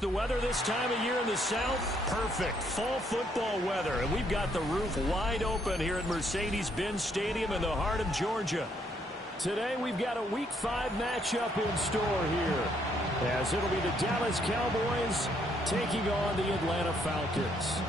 The weather this time of year in the South, perfect. Fall football weather. And we've got the roof wide open here at Mercedes-Benz Stadium in the heart of Georgia. Today we've got a Week 5 matchup in store here, as it'll be the Dallas Cowboys taking on the Atlanta Falcons.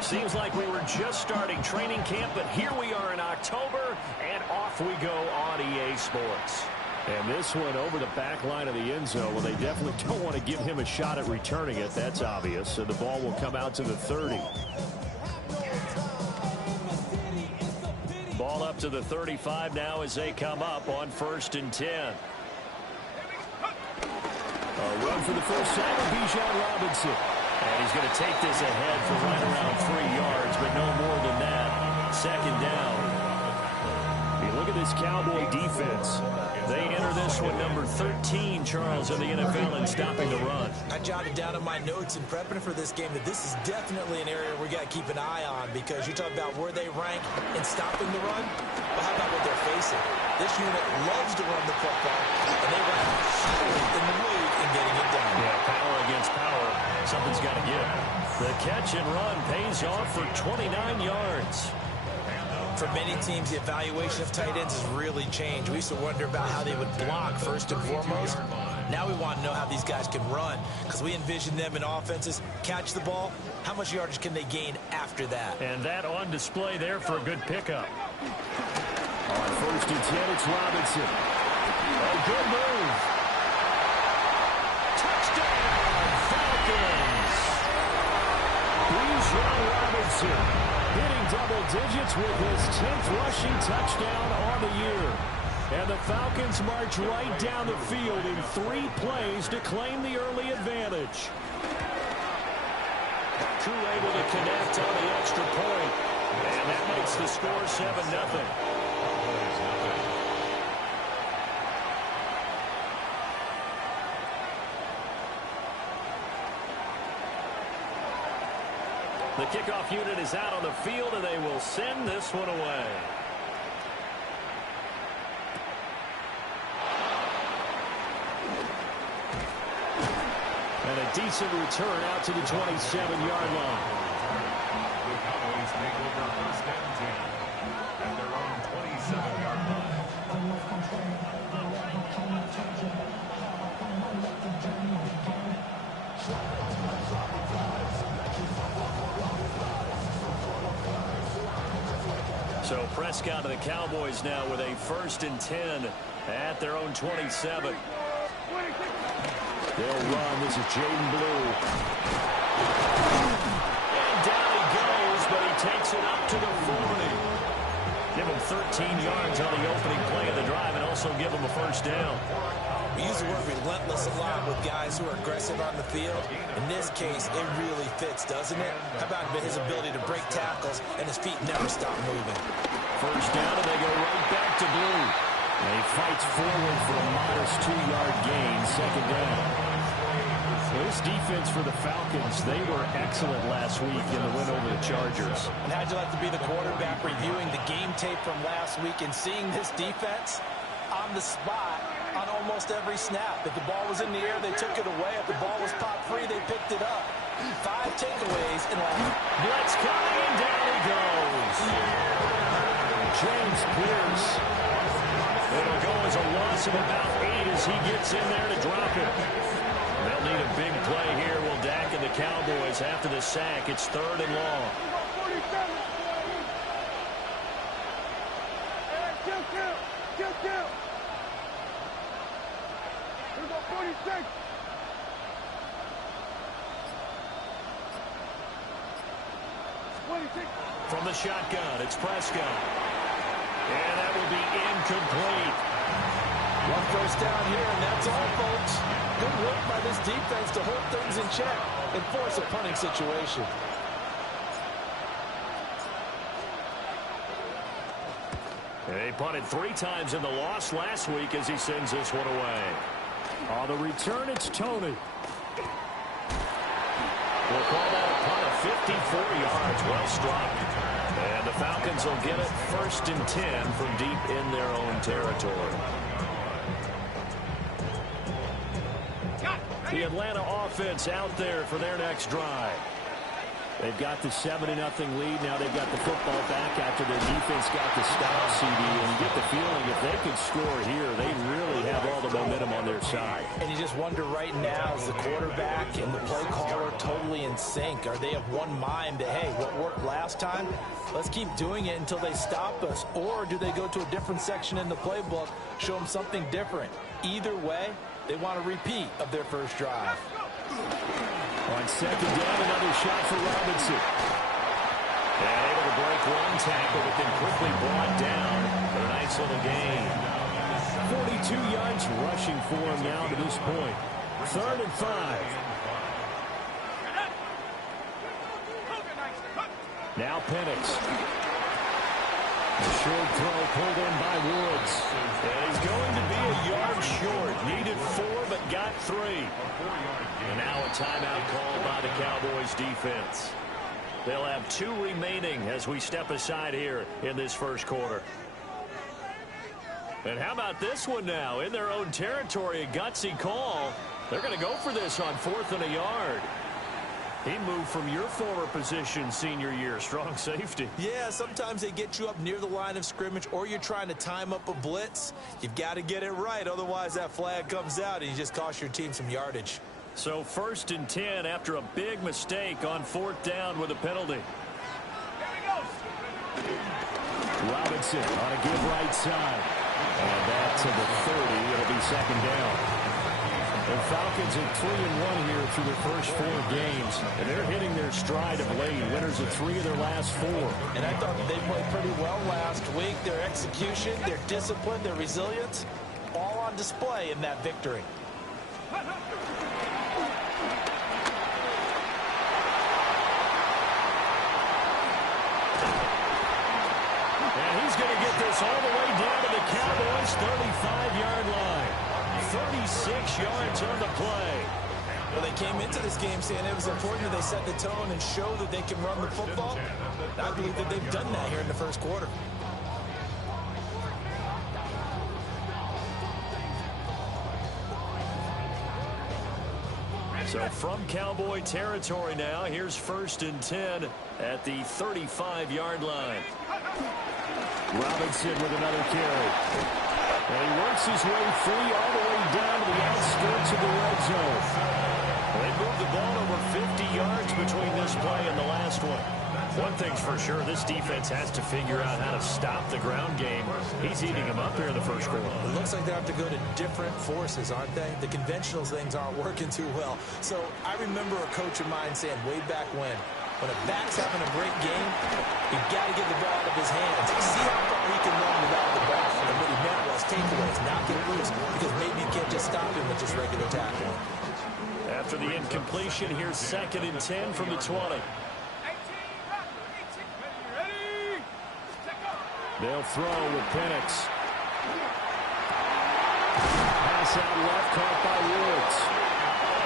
Seems like we were just starting training camp, but here we are in October, and off we go on EA Sports. And this one over the back line of the end zone. Well, they definitely don't want to give him a shot at returning it. That's obvious. So the ball will come out to the 30. Ball up to the 35 now as they come up on 1st and 10. A run for the first time of Bijan Robinson. And he's going to take this ahead for right around 3 yards, but no more than that. 2nd down. You look at this Cowboy defense. They enter this one number 13, Charles, in the NFL in stopping the run. I jotted down in my notes in prepping for this game that this is definitely an area we got to keep an eye on, because you talk about where they rank in stopping the run. But how about what they're facing? This unit loves to run the football, and they rank highly in the league in getting it done. Yeah, power against power. Something's got to give. The catch and run pays off for 29 yards. For many teams, the evaluation of tight ends has really changed. We used to wonder about how they would block first and foremost. Now we want to know how these guys can run, because we envision them in offenses catch the ball. How much yardage can they gain after that? And that on display there for a good pickup. On 1st and 10, it's Robinson. A good move. Touchdown, Falcons. Bijan Robinson hitting double digits with his 10th rushing touchdown on the year. And the Falcons march right down the field in 3 plays to claim the early advantage. True able to connect on the extra point. And that makes the score 7-0. The kickoff unit is out on the field, and they will send this one away. And a decent return out to the 27-yard line. The Cowboys take over 1st and 10 at their own 27-yard line. So Prescott to the Cowboys now with a 1st and 10 at their own 27. They'll run. This is Jaden Blue. And down he goes, but he takes it up to the 40. Give him 13 yards on the opening play of the drive and also give him a 1st down. We use the word relentless a lot with guys who are aggressive on the field. In this case, it really fits, doesn't it? How about his ability to break tackles and his feet never stop moving? 1st down, and they go right back to Blue. And he fights forward for a modest 2-yard gain, 2nd down. This defense for the Falcons, they were excellent last week in the win over the Chargers. And how'd you like to be the quarterback reviewing the game tape from last week and seeing this defense on the spot on almost every snap? If the ball was in the air, they took it away. If the ball was popped free, they picked it up. 5 takeaways in blitz coming, and down he goes. James Pierce. It'll go as a loss of about 8 as he gets in there to drop it. They'll need a big play here. Will Dak and the Cowboys after the sack. It's 3rd and long. From the shotgun, it's Prescott. And that will be incomplete. 1 first down here, and that's all, folks. Good work by this defense to hold things in check and force a punting situation. They punted 3 times in the loss last week as he sends this one away. On the return, it's Tony. Well, 4 yards. Well struck. And the Falcons will get it 1st and 10 from deep in their own territory. The Atlanta offense out there for their next drive. They've got the 7-0 lead. Now they've got the football back after their defense got the stop, CD. And you get the feeling if they could score here, they really have all the momentum on their side. And you just wonder right now, is the quarterback and the play caller totally in sync? Are they of one mind that, hey, what worked last time, let's keep doing it until they stop us? Or do they go to a different section in the playbook, show them something different? Either way, they want a repeat of their first drive. On 2nd down, another shot for Robinson. And able to break one tackle, but then quickly brought down. But a nice little gain. 42 yards rushing for him now to this point. 3rd and 5. Now Penix. A short throw pulled in by Woods. And he's going to be a yard short. Needed 4, but got 3. And now a timeout called by the Cowboys defense. They'll have 2 remaining as we step aside here in this first quarter. And how about this one now? In their own territory, a gutsy call. They're going to go for this on 4th and a yard. He moved from your former position senior year, strong safety. Yeah, sometimes they get you up near the line of scrimmage, or you're trying to time up a blitz. You've got to get it right, otherwise that flag comes out and you just cost your team some yardage. So 1st and 10 after a big mistake on 4th down with a penalty. Robinson on a give right side. And that to the 30. It'll be 2nd down. The Falcons are 3-1 here through their first 4 games. And they're hitting their stride of late. Winners of 3 of their last 4. And I thought they played pretty well last week. Their execution, their discipline, their resilience, all on display in that victory. He's going to get this all the way down to the Cowboys' 35-yard line. 36 yards on the play. Well, they came into this game saying it was important that they set the tone and show that they can run the football. I believe that they've done that here in the first quarter. So from Cowboy territory now, here's 1st and 10 at the 35-yard line. Robinson with another carry. And he works his way free all the way down to the outskirts of the red zone. They moved the ball over 50 yards between this play and the last one. One thing's for sure, this defense has to figure out how to stop the ground game. He's eating them up here in the first quarter. It looks like they have to go to different forces, aren't they? The conventional things aren't working too well. So I remember a coach of mine saying way back when a back's having a great game, you've got to get the ball out of his hands. See how far he can run without the ball. And what he meant was takeaways, not get loose, because maybe you can't just stop him with just regular tackling. After the incompletion, here's 2nd and 10 from the 20. They'll throw with Penix. Pass out left, caught by Woods.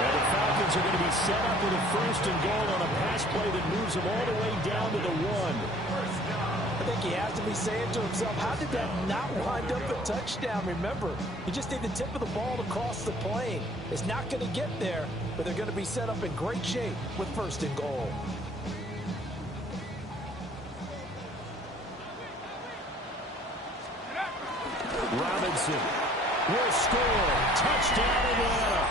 And the Falcons are going to be set up with a 1st and goal on a pass play that moves them all the way down to the 1. I think he has to be saying to himself, how did that not wind up a touchdown? Remember, you just need the tip of the ball to cross the plane. It's not going to get there, but they're going to be set up in great shape with 1st and goal. Robinson will score. Touchdown, Atlanta.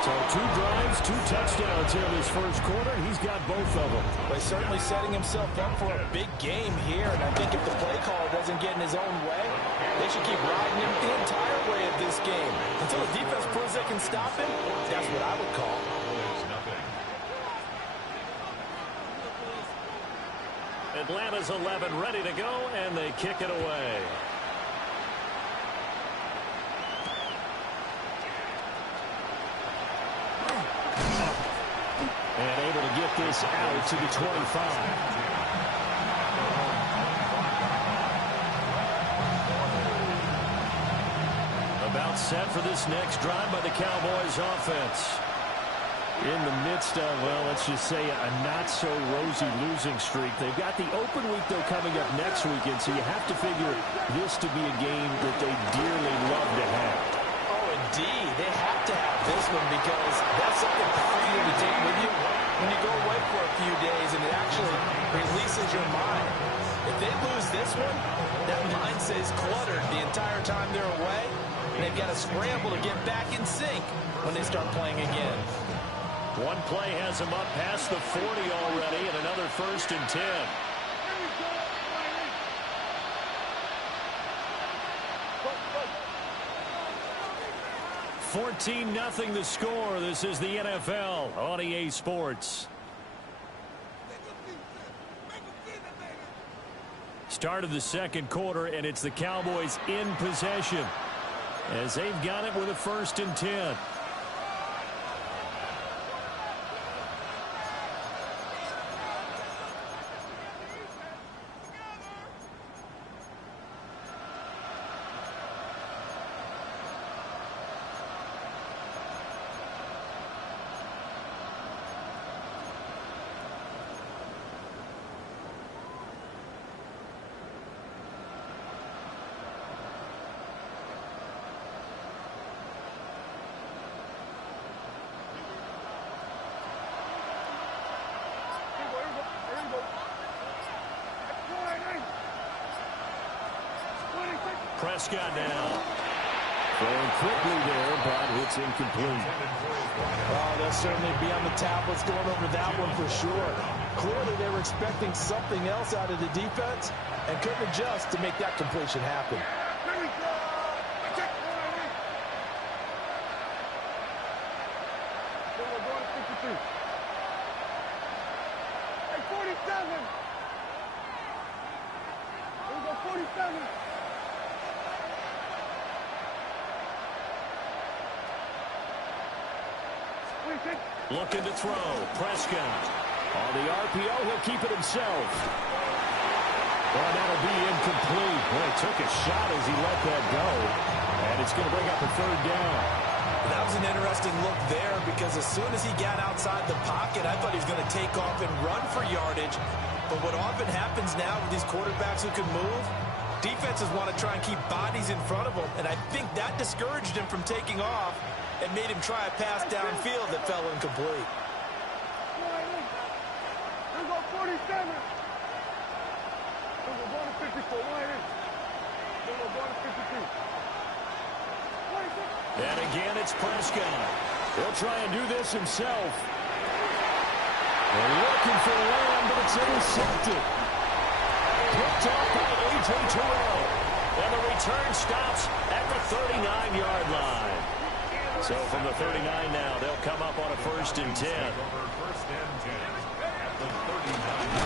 So 2 drives, 2 touchdowns here in this first quarter. He's got both of them. Well, he's certainly setting himself up for a big game here, and I think if the play caller doesn't get in his own way, they should keep riding him the entire way of this game. Until the defense proves they can stop him, that's what I would call. Atlanta's 11 ready to go, and they kick it away. And able to get this out to the 25. About set for this next drive by the Cowboys offense. in the midst of, well, let's just say a not-so-rosy losing streak. They've got the open week, though, coming up next weekend, so you have to figure this to be a game that they dearly love to have. Oh, indeed. They have to have this one because that's something for you to take with you when you go away for a few days, and it actually releases your mind. If they lose this one, that mind stays cluttered the entire time they're away, and they've got to scramble to get back in sync when they start playing again. One play has him up past the 40 already, and another 1st and 10. $14-0 the score. This is the NFL on EA Sports. Start of the second quarter, and it's the Cowboys in possession as they've got it with a 1st and 10. Prescott now. Throwing quickly there, but it's incomplete. Oh, they'll certainly be on the tablets going over that one for sure. Clearly, they were expecting something else out of the defense and couldn't adjust to make that completion happen. Hey, 47. Here we go, 47. Looking to throw. Prescott. On the RPO, he'll keep it himself. Well, that'll be incomplete. Boy, he took a shot as he let that go. And it's going to bring up a 3rd down. That was an interesting look there because as soon as he got outside the pocket, I thought he was going to take off and run for yardage. But what often happens now with these quarterbacks who can move, defenses want to try and keep bodies in front of them. And I think that discouraged him from taking off and made him try a pass downfield that fell incomplete. Here we go, 47. Here we go, going to 54. Here we go, going to 52. And again, it's Prescott. He'll try and do this himself. They're looking for Lamb, but it's intercepted. Picked off by A.J. Terrell. And the return stops at the 39-yard line. So from the 39 now, they'll come up on a 1st and 10.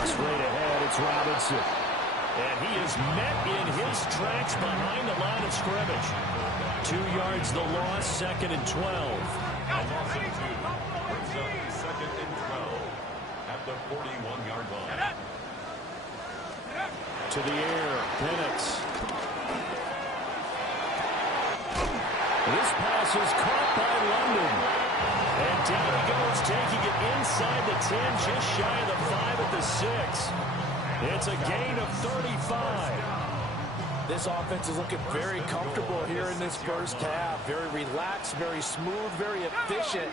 Straight ahead, it's Robinson. And he is met in his tracks behind the line of scrimmage. 2 yards the loss, 2nd and 12. A loss of 2 brings up 2nd and 12 at the 41-yard line. To the air, Penix. This pass is caught by London. And down he goes, taking it inside the 10, just shy of the 5 at the 6. It's a gain of 35. This offense is looking very comfortable here in this first half. Very relaxed, very smooth, very efficient.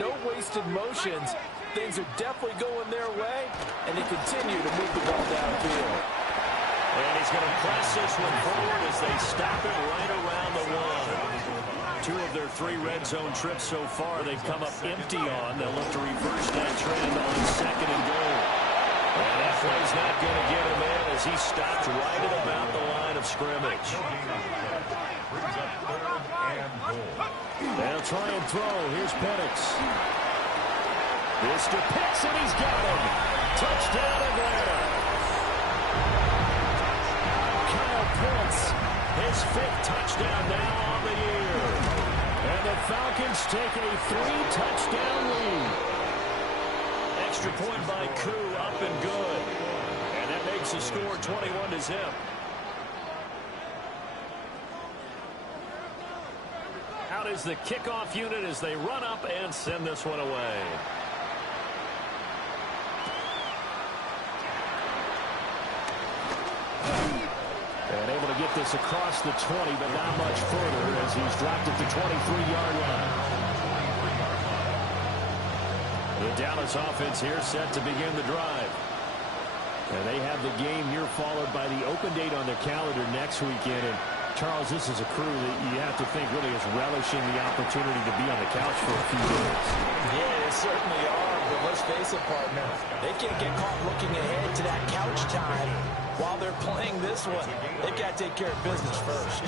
No wasted motions. Things are definitely going their way, and they continue to move the ball downfield. And he's going to press this one forward as they stop it right around the 1. 2 of their 3 red zone trips so far they've come up empty on. They'll look to reverse that trend on 2nd and goal. And that play's not going to get him in as he stopped right at about the line of scrimmage. They'll try and throw. Here's Penix. This to Pitts, and he's got him. Touchdown Atlanta. Kyle Pitts, his 5th touchdown now on the year. And the Falcons take a 3-touchdown lead. Extra point by Koo, up and good. And that makes the score 21-0. Out is the kickoff unit as they run up and send this one away. And able to get this across the 20, but not much further as he's dropped it to 23-yard line. The Dallas offense here set to begin the drive. And they have the game here followed by the open date on their calendar next weekend. And Charles, this is a crew that you have to think really is relishing the opportunity to be on the couch for a few days. Yeah, they certainly are, but let's face it, partner. They can't get caught looking ahead to that couch time while they're playing this one. They've got to take care of business first.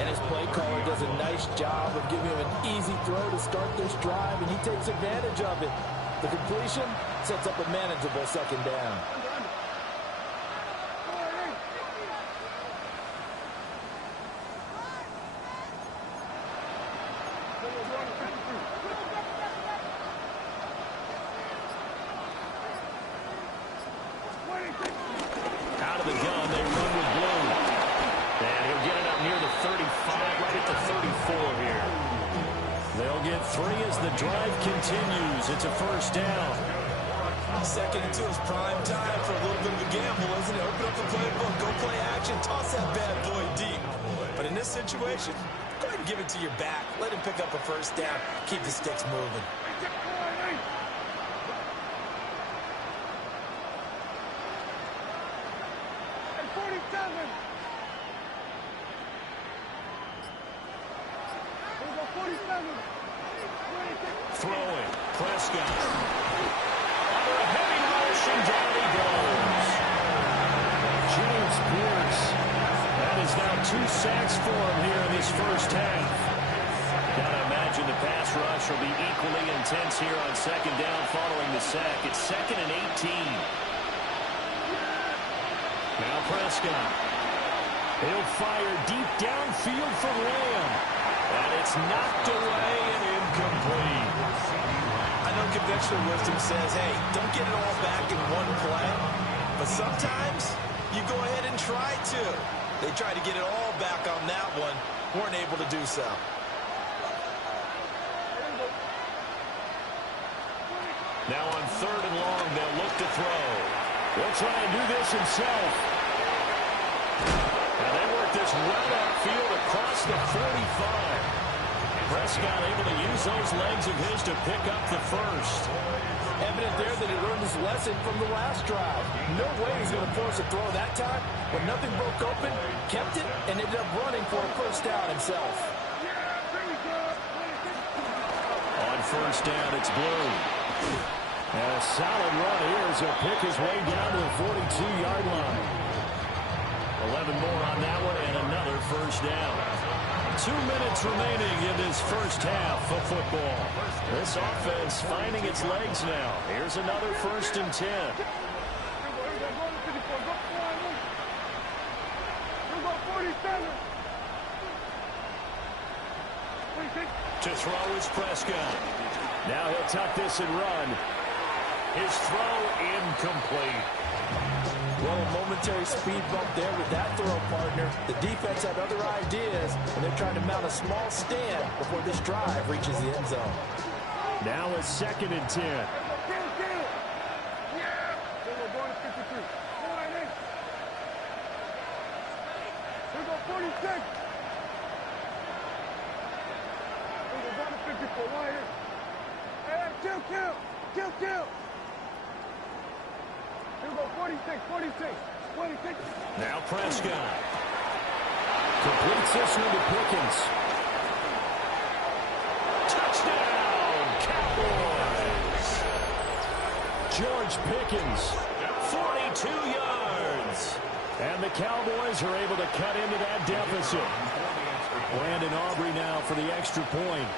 And his play caller does a nice job of giving him an easy throw to start this drive, and he takes advantage of it. The completion sets up a manageable second down. Out of the gun, they run with Blue. And he'll get it up near the 35, right at the 34 here. They'll get 3 as the drive continues. It's a first down. Second and 2 is prime time for a little bit of a gamble, isn't it? Open up the playbook, go play action, toss that bad boy deep. But in this situation, go ahead and give it to your back. Let him pick up a first down. Keep the sticks moving. Throwing. Prescott. Under a heavy rush, and down he goes. James Pierce. That is now 2 sacks for him here in this first half. Gotta imagine the pass rush will be equally intense here on second down following the sack. It's 2nd and 18. Now Prescott. He'll fire deep downfield for Lamb. And it's knocked away and incomplete. I know conventional wisdom says, hey, don't get it all back in one play. But sometimes you go ahead and try to. They tried to get it all back on that one. Weren't able to do so. Now on 3rd and long, they'll look to throw. He'll try and do this himself. Now they work this right upfield across the 45. Prescott able to use those legs of his to pick up the first. Evident there that he learned his lesson from the last drive. No way he's going to force a throw that time. When nothing broke open, kept it, and ended up running for a first down himself. On first down, it's Blue. And a solid run here as he'll pick his way down to the 42-yard line. 11 more on that one and another first down. 2 minutes remaining in this first half of football. This offense finding its legs now. Here's another 1st and 10. To throw is Prescott. Now he'll tuck this and run. His throw incomplete. Well, a momentary speed bump there with that throw, partner. The defense had other ideas, and they're trying to mount a small stand before this drive reaches the end zone. Now a 2nd and 10. Now Prescott. Completes this one to Pickens. Touchdown, Cowboys! George Pickens, 42 yards. And the Cowboys are able to cut into that deficit. Brandon Aubrey now for the extra point.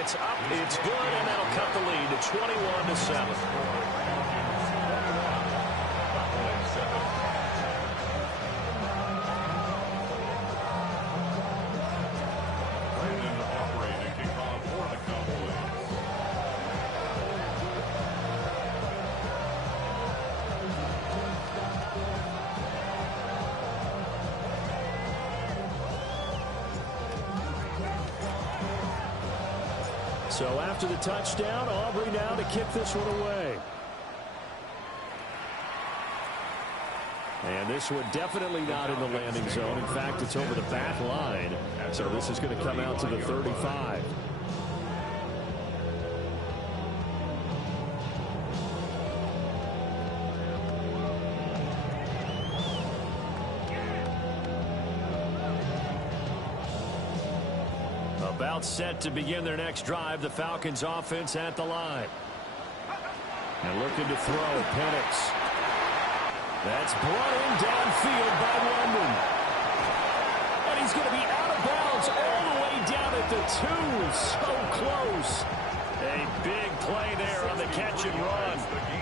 It's up, it's good, and that'll cut the lead to 21-7. So after the touchdown, Aubrey now to kick this one away. And this one definitely not in the landing zone. In fact, it's over the back line. So this is going to come out to the 35. About set to begin their next drive. The Falcons offense at the line. And looking to throw. Penix. That's brought in downfield by London. And he's going to be out of bounds all the way down at the 2. So close. A big play there on the catch and run.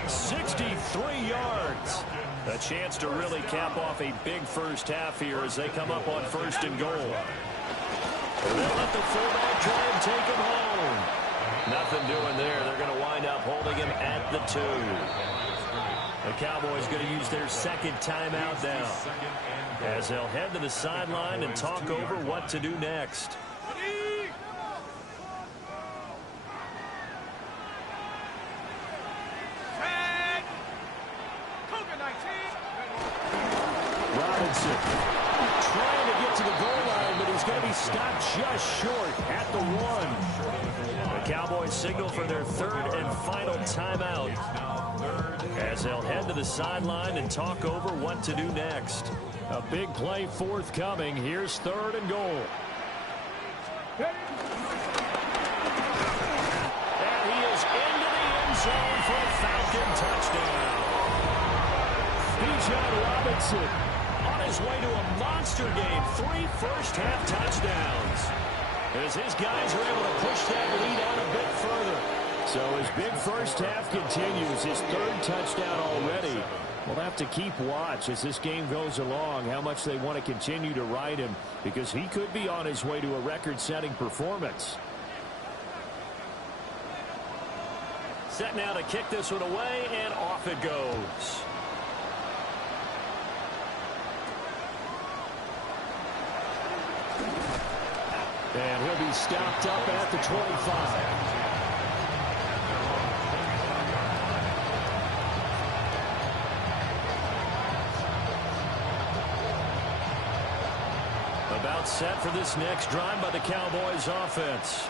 63 yards. A chance to really cap off a big first half here as they come up on 1st and goal. They'll let the fullback try and take him home. Nothing doing there. They're going to wind up holding him at the 2. The Cowboys going to use their second timeout now as they'll head to the sideline and talk over what to do next. Robinson trying to get to the goal line, but he's going to be stopped just short at the 1. The Cowboys signal for their 3rd and final timeout as they'll head to the sideline and talk over what to do next. A big play forthcoming. Here's 3rd and goal. And he is into the end zone for a Falcon touchdown. Bijan Robinson on his way to a monster game. 3 first-half touchdowns. As his guys are able to push that lead out a bit further. So his big first half continues. His 3rd touchdown already. We'll have to keep watch as this game goes along, how much they want to continue to ride him, because he could be on his way to a record-setting performance. Set now to kick this one away, and off it goes. And he'll be stopped up at the 25. About set for this next drive by the Cowboys offense.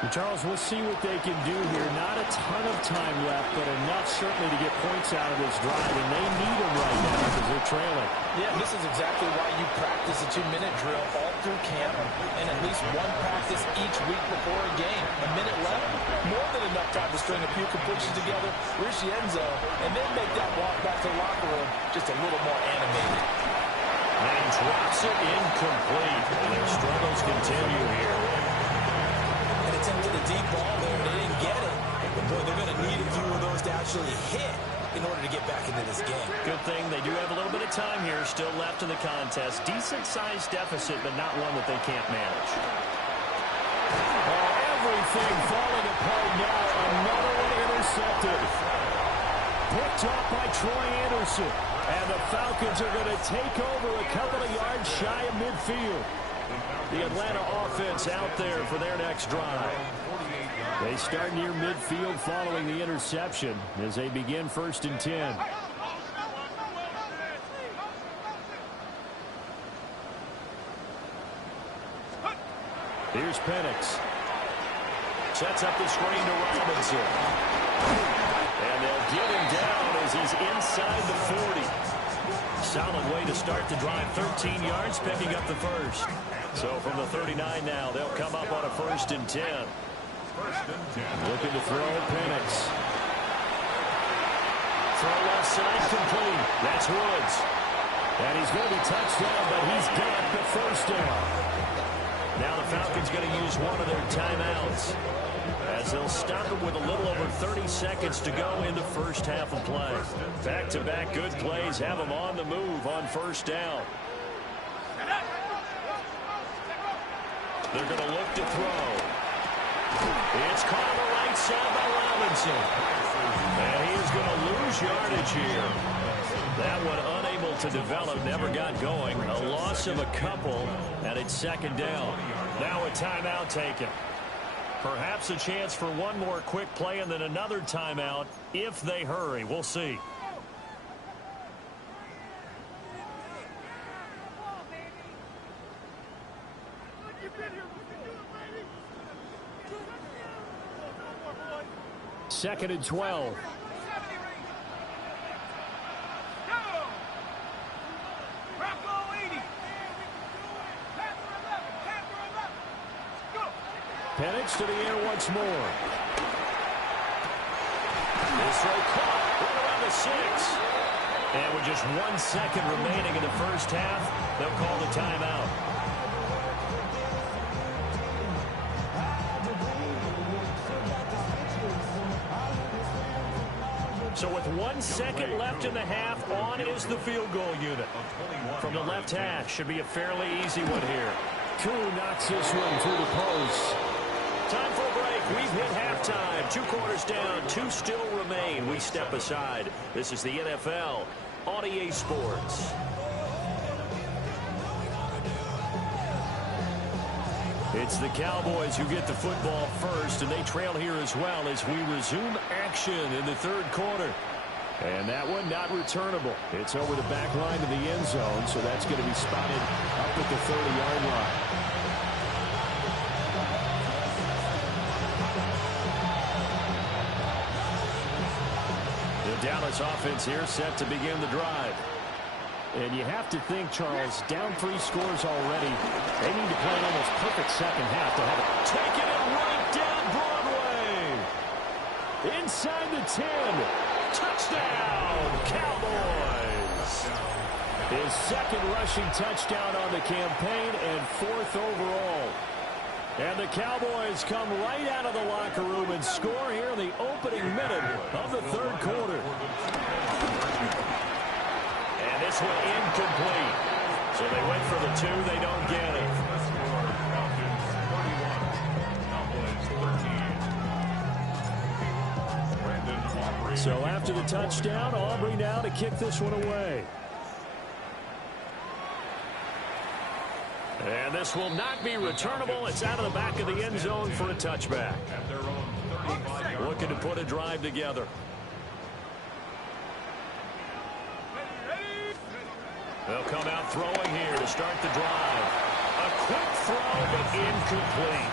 And Charles, we'll see what they can do here. Not a ton of time left, but enough certainly to get points out of this drive, and they need them right now because they're trailing. Yeah, this is exactly why you practice a 2-minute drill all through camp and at least one practice each week before a game. A minute left, more than enough time to string a few completions together, reach the end zone, and then make that walk back to the locker room just a little more animated. And drops it incomplete. And their struggles continue here. And attempted a deep ball there. They didn't get it. But boy, they're going to need a few of those to actually hit in order to get back into this game. Good thing they do have a little bit of time here still left in the contest. Decent-sized deficit, but not one that they can't manage. Oh, everything falling apart now. Another one intercepted. Picked off by Troy Anderson. And the Falcons are going to take over a couple of yards shy of midfield. The Atlanta offense out there for their next drive. They start near midfield following the interception as they begin 1st and 10. Here's Penix. Sets up the screen to Robinson. And they'll get him down as he's inside the 40. Solid way to start the drive. 13 yards, picking up the first. So from the 39 now, they'll come up on a 1st and 10. Looking to throw Penix. Throw left side complete. That's Woods. And he's going to be touched down, but he's got the first down. Now the Falcons going to use one of their timeouts as they'll stop it with a little over 30 seconds to go in the first half of play. Back-to-back good plays have them on the move on 1st down. They're going to look to throw. It's caught on the right side by Robinson. And he is going to lose yardage here. That one unable to develop, never got going. A loss of a couple, and it's 2nd down. Now a timeout taken. Perhaps a chance for one more quick play and then another timeout if they hurry. We'll see. Second and 12. Penix to the air once more. This throw caught right around the 6. And with just 1 second remaining in the first half, they'll call the timeout. So with 1 second left in the half, on is the field goal unit. From the left hash, should be a fairly easy one here. Koo knocks this one through the post. Time for a break. We've hit halftime. 2 quarters down. 2 still remain. We step aside. This is the NFL on EA Sports. It's the Cowboys who get the football first, and they trail here as well as we resume action in the third quarter. And that one not returnable. It's over the back line of the end zone, so that's going to be spotted up at the 30-yard line. The Dallas offense here set to begin the drive. And you have to think, Charles, down 3 scores already. They need to play an almost perfect second half to have it. Taking it right down Broadway. Inside the 10. Touchdown, Cowboys. His second rushing touchdown on the campaign and 4th overall. And the Cowboys come right out of the locker room and score here in the opening minute of the third quarter. And this one incomplete. So they went for the 2. They don't get it. So after the touchdown, Aubrey now to kick this one away. And this will not be returnable. It's out of the back of the end zone for a touchback. Looking to put a drive together. They'll come out throwing here to start the drive. A quick throw, but incomplete.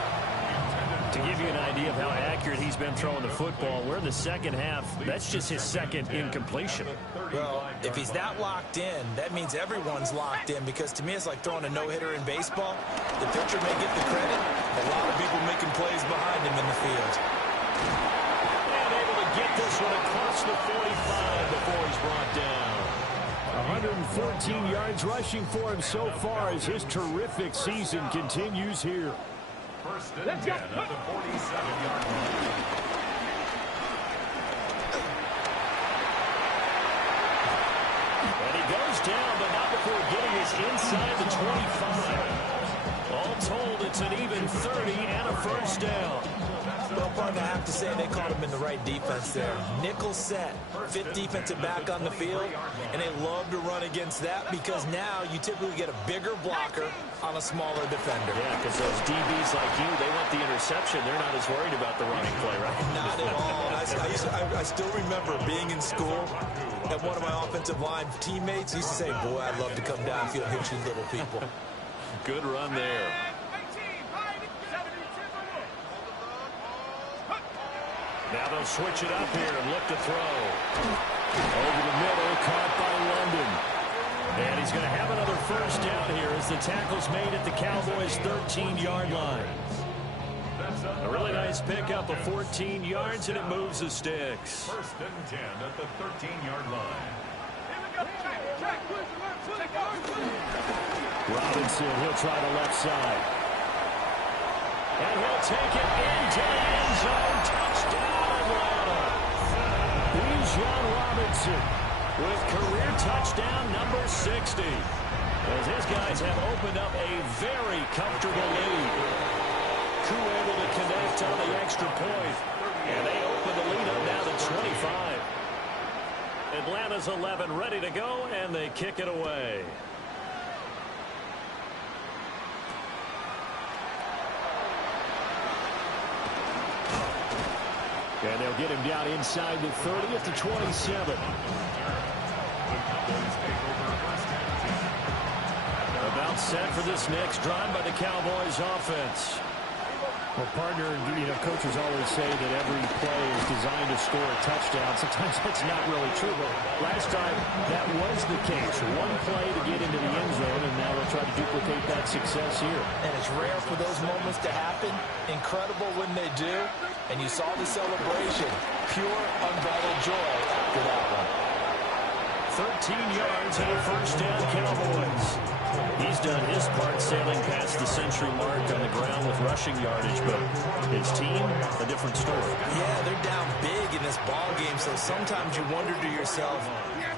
To give you an idea of how accurate he's been throwing the football, we're in the second half. That's just his second incompletion. Well, if he's that locked in, that means everyone's locked in, because to me it's like throwing a no-hitter in baseball. The pitcher may get the credit. A lot of people making plays behind him in the field. And able to get this one across the 45 before he's brought down. 114 yards rushing for him so far as his terrific season continues here. First and 10 at the 47-yard line. And he goes down, but not before getting us inside the 25. All told, it's an even 30 and a first down. Well, partner, I have to say they caught him in the right defense there. Nickel set, 5th defensive back on the field, and they love to run against that because now you typically get a bigger blocker on a smaller defender. Yeah, because those DBs like you, they want the interception. They're not as worried about the running play, right? Not at all. I still remember being in school, and one of my offensive line teammates used to say, boy, I'd love to come downfield and hit you little people. Good run there. Now they'll switch it up here and look to throw. Over the middle, caught by London. And he's going to have another first down here as the tackle's made at the Cowboys' 13-yard line. A really nice pickup of 14 yards, and it moves the sticks. First and 10 at the 13-yard line. Robinson, he'll try the left side. And he'll take it into the end zone. Touchdown, Atlanta. Bijan Robinson with career touchdown number 60. As his guys have opened up a very comfortable lead. Koo able to connect on the extra point. And they open the lead up now to 25. Atlanta's 11 ready to go, and they kick it away. And they'll get him down inside the 30 at the 27. About set for this next drive by the Cowboys offense. Well, partner, coaches always say that every play is designed to score a touchdown. Sometimes that's not really true, but last time that was the case. One play to get into the end zone, and now they'll try to duplicate that success here. And it's rare for those moments to happen. Incredible when they do. And you saw the celebration. Pure, unbridled joy after that one. 13 yards and a first down, Cowboys. He's done his part sailing past the century mark on the ground with rushing yardage, but his team, a different story. Yeah, they're down big in this ball game, so sometimes you wonder to yourself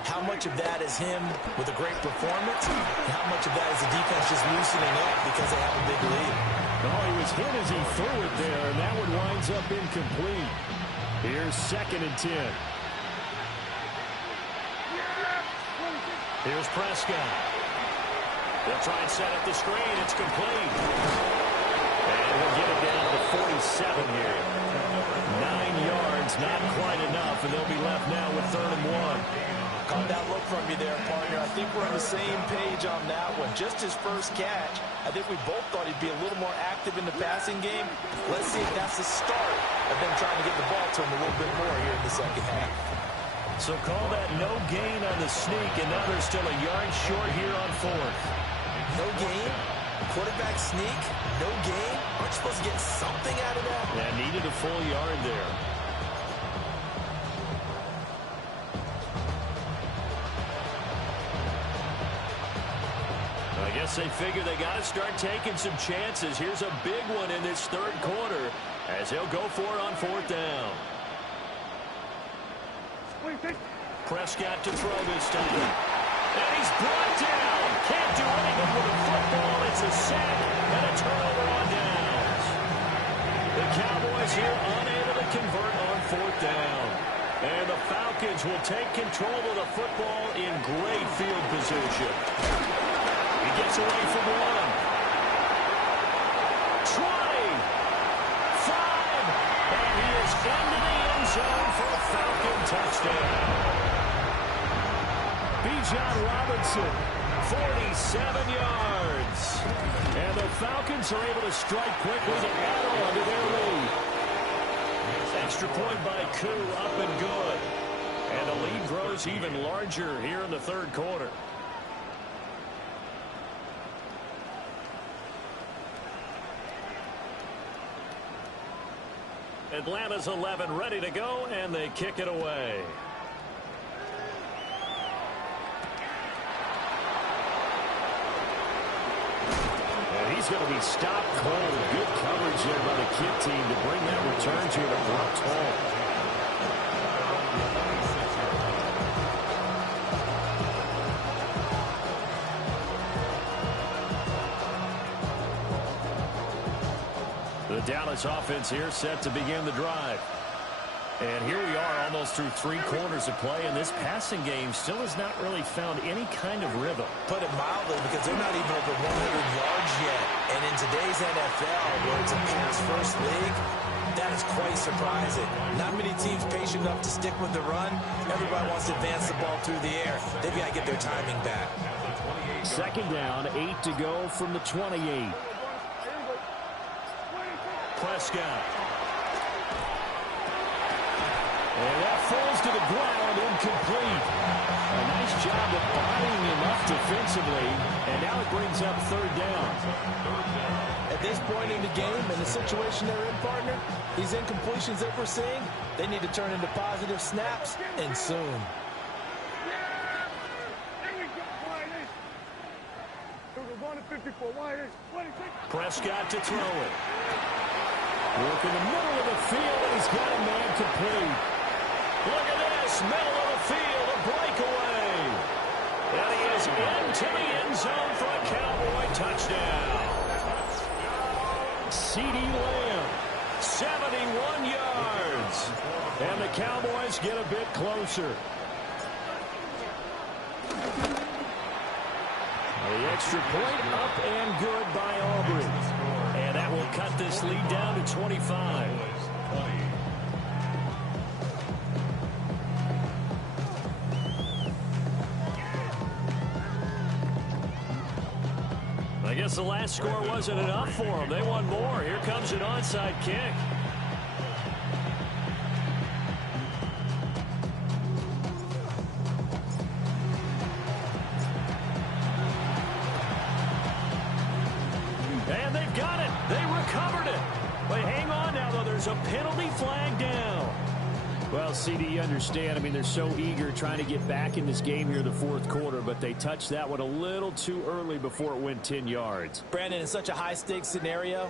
how much of that is him with a great performance and how much of that is the defense just loosening up because they have a big lead. Oh, he was hit as he threw it there, and that one winds up incomplete. Here's 2nd and 10. Here's Prescott. They'll try and set up the screen. It's complete. And we'll get it down to 47 here. 9 yards, not quite enough, and they'll be left now with 3rd and 1. Caught that look from you there, partner. I think we're on the same page on that one. Just his first catch. I think we both thought he'd be a little more active in the passing game. Let's see if that's the start of them trying to get the ball to him a little bit more here in the second half. So call that no gain on the sneak, and now they're still a yard short here on 4th. No gain? Quarterback sneak? No gain? Aren't you supposed to get something out of that? Yeah, needed a full yard there. I guess they figure they got to start taking some chances. Here's a big one in this 3rd quarter as he'll go for it on 4th down. Prescott to throw this time. And he's brought down. Can't do anything with the football. It's a sack and a turnover on downs. The Cowboys here unable to convert on 4th down. And the Falcons will take control of the football in great field position. He gets away from one. 20. 5. And he is into the end zone for a Falcon touchdown. Bijan Robinson, 47 yards. And the Falcons are able to strike quickly to add on to their lead. Extra point by Koo, up and good. And the lead grows even larger here in the 3rd quarter. Atlanta's 11 ready to go, and they kick it away. And he's going to be stopped cold. Good coverage there by the kid team to bring that return to an abrupt halt. The Dallas offense here set to begin the drive. And here we are almost through 3 quarters of play, and this passing game still has not really found any kind of rhythm. Put it mildly, because they're not even over 100 yards yet. And in today's NFL, where it's a pass-first league, that is quite surprising. Not many teams patient enough to stick with the run. Everybody wants to advance the ball through the air. They've got to get their timing back. 2nd down, 8 to go from the 28. Prescott. And that falls to the ground, incomplete. A nice job of bodying him up defensively, and now it brings up 3rd down. At this point in the game, and the situation they're in, partner, these incompletions that we're seeing, they need to turn into positive snaps, and soon. Prescott to throw it. Work in the middle of the field, and he's got a man complete. Look at this, middle of the field, a breakaway. And he is into the end zone for a Cowboy touchdown. CeeDee Lamb, 71 yards. And the Cowboys get a bit closer. The extra point up and good by Aubrey. And that will cut this lead down to 25. Guess the last score wasn't enough for them. They want more. Here comes an onside kick. And they've got it. They recovered it. But hang on now, though. There's a penalty flag down. Well, CD, you understand. I mean, they're so eager trying to get back in this game here in the fourth quarter, but they touched that one a little too early before it went 10 yards. Brandon, in such a high-stakes scenario,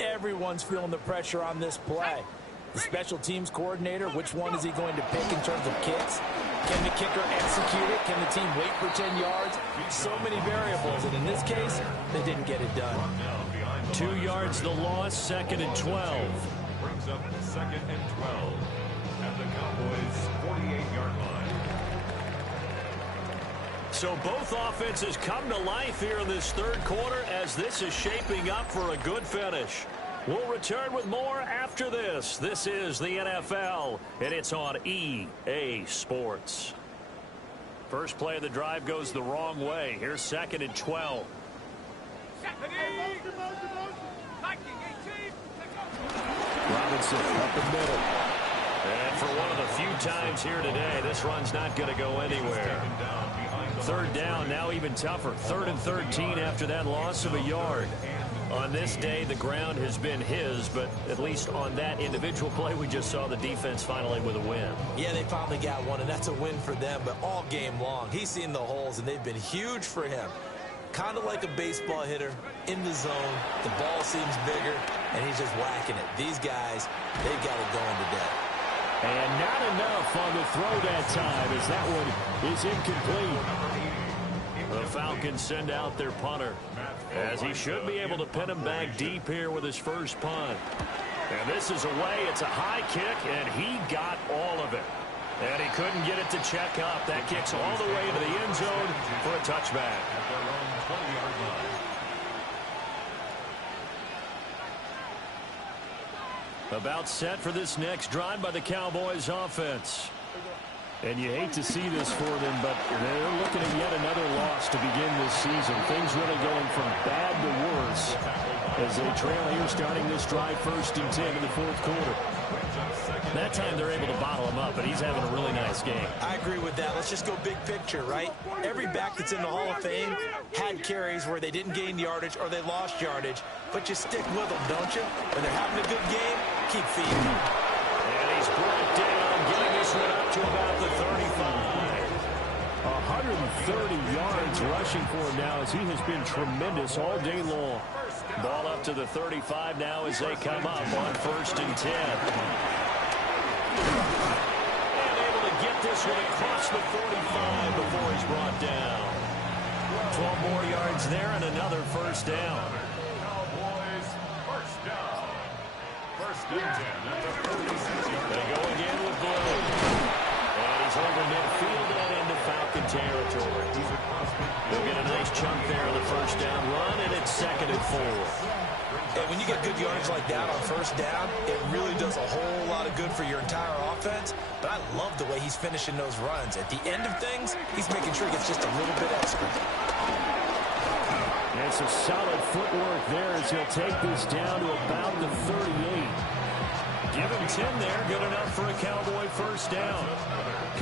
everyone's feeling the pressure on this play. The special teams coordinator, which one is he going to pick in terms of kicks? Can the kicker execute it? Can the team wait for 10 yards? So many variables, and in this case, they didn't get it done. 2 yards the loss, 2nd and 12. Brings up 2nd and 12 at the Cowboys' 48-yard line. So both offenses come to life here in this third quarter as this is shaping up for a good finish. We'll return with more after this. This is the NFL, and it's on EA Sports. First play of the drive goes the wrong way. Here's 2nd and 12. Robinson up the middle. And for one of the few times here today, this run's not going to go anywhere. 3rd down, now even tougher. 3rd and 13 after that loss of a yard. On this day, the ground has been his, but at least on that individual play, we just saw the defense finally with a win. Yeah, they finally got one, and that's a win for them, but all game long, he's seen the holes, and they've been huge for him. Kind of like a baseball hitter in the zone. The ball seems bigger, and he's just whacking it. These guys, they've got it going today. And not enough on the throw that time as that one is incomplete. The Falcons send out their punter as he should be able to pin him back deep here with his first punt. And this is away. It's a high kick, and he got all of it. And he couldn't get it to check up. That kicks all the way to the end zone for a touchback. About set for this next drive by the Cowboys offense. And you hate to see this for them, but they're looking at yet another loss to begin this season. Things really going from bad to worse as they trail here starting this drive 1st and 10 in the fourth quarter. That time they're able to bottle him up, but he's having a really nice game. I agree with that. Let's just go big picture, right? Every back that's in the Hall of Fame had carries where they didn't gain yardage or they lost yardage, but you stick with them, don't you? When they're having a good game, keep feeding them. And he's brought down, getting this one up to about the 35. 130 yards rushing for him now as he has been tremendous all day long. Ball up to the 35 now as they come up on 1st and 10. And able to get this one across the 45 before he's brought down. 12 more yards there and another first down. Cowboys first down. 1st and 10 at the 36-yard They go again with Blue. And he's over midfield and into Falcon territory. They'll get a nice chunk there on the first down run, and it's 2nd and 4. And when you get good yardage like that on 1st down, it really does a whole lot of good for your entire offense. But I love the way he's finishing those runs. At the end of things, he's making sure he gets just a little bit extra. And some solid footwork there as he'll take this down to about the 38. Give him 10 there, good enough for a Cowboy first down.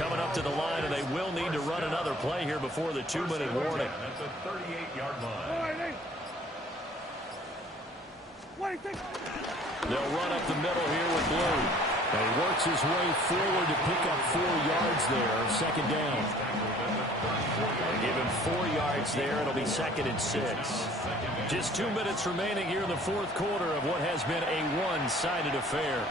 Coming up to the line, and they will need to run another play here before the 2-minute warning. At the 38-yard line. They'll run up the middle here with Blue. And he works his way forward to pick up 4 yards there, 2nd down. They give him 4 yards there. It'll be 2nd and 6. Just 2 minutes remaining here in the fourth quarter of what has been a one-sided affair.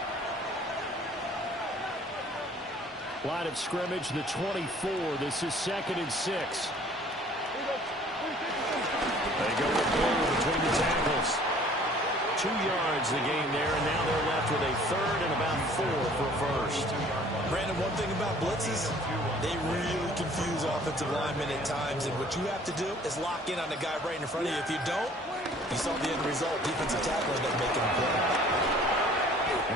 Line of scrimmage, the 24. This is 2nd and 6. They go with Blue between the tackles. 2 yards the game there, and now they're left with a 3rd and about 4 for first. Brandon, one thing about blitzes, they really confuse offensive linemen at times, and what you have to do is lock in on the guy right in front of you. If you don't, you saw the end result. Defensive tackle ended up making a play.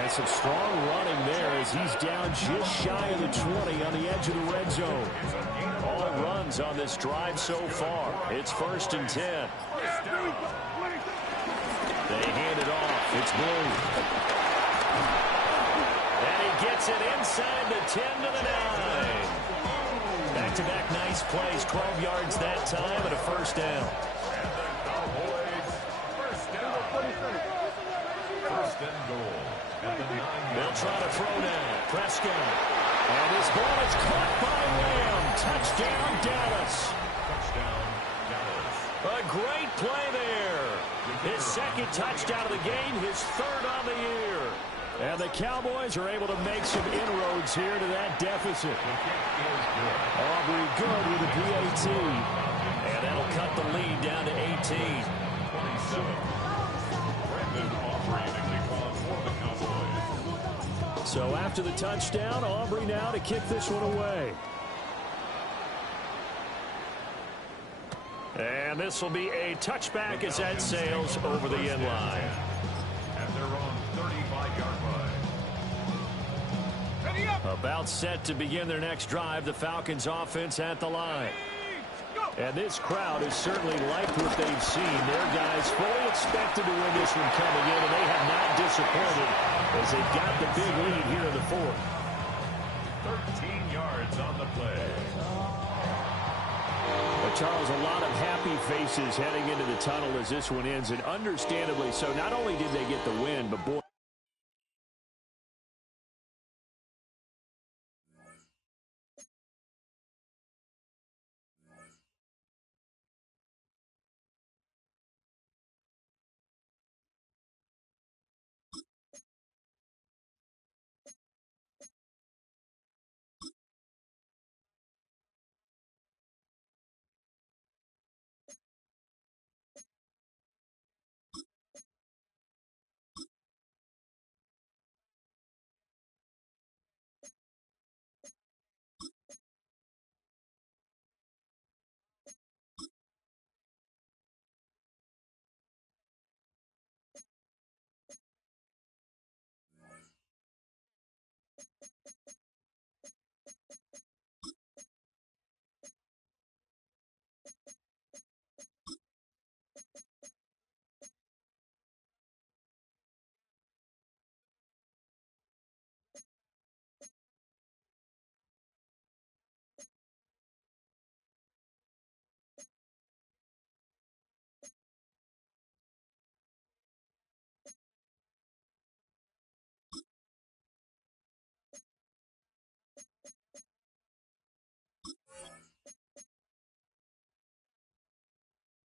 And some strong running there as he's down just shy of the 20 on the edge of the red zone. All runs on this drive so far. It's 1st and 10. They hand it off. It's Blue. And he gets it inside the 10 to the 9. Back-to-back nice plays. 12 yards that time and a first down. And the Cowboys first down. First and goal at the 9-yard They'll try to throw now. Prescott. And this ball is caught by Lamb. Touchdown, Dallas. touchdown, Dallas. A great play there. His second touchdown of the game, his third on the year. And the Cowboys are able to make some inroads here to that deficit. The kick is good. Aubrey good with a PAT. And that'll cut the lead down to 18. 27. Brandon Aubrey to kick off for the Cowboys. So after the touchdown, Aubrey now to kick this one away. And this will be a touchback as that sails over the end line. At their own 35-yard line. About set to begin their next drive, the Falcons offense at the line. And this crowd has certainly liked what they've seen. Their guys fully expected to win this one coming in, and they have not disappointed as they got the big lead here in the fourth. 13 yards on the play. But Charles, a lot of happy faces heading into the tunnel as this one ends, and understandably so. Not only did they get the win, but boy,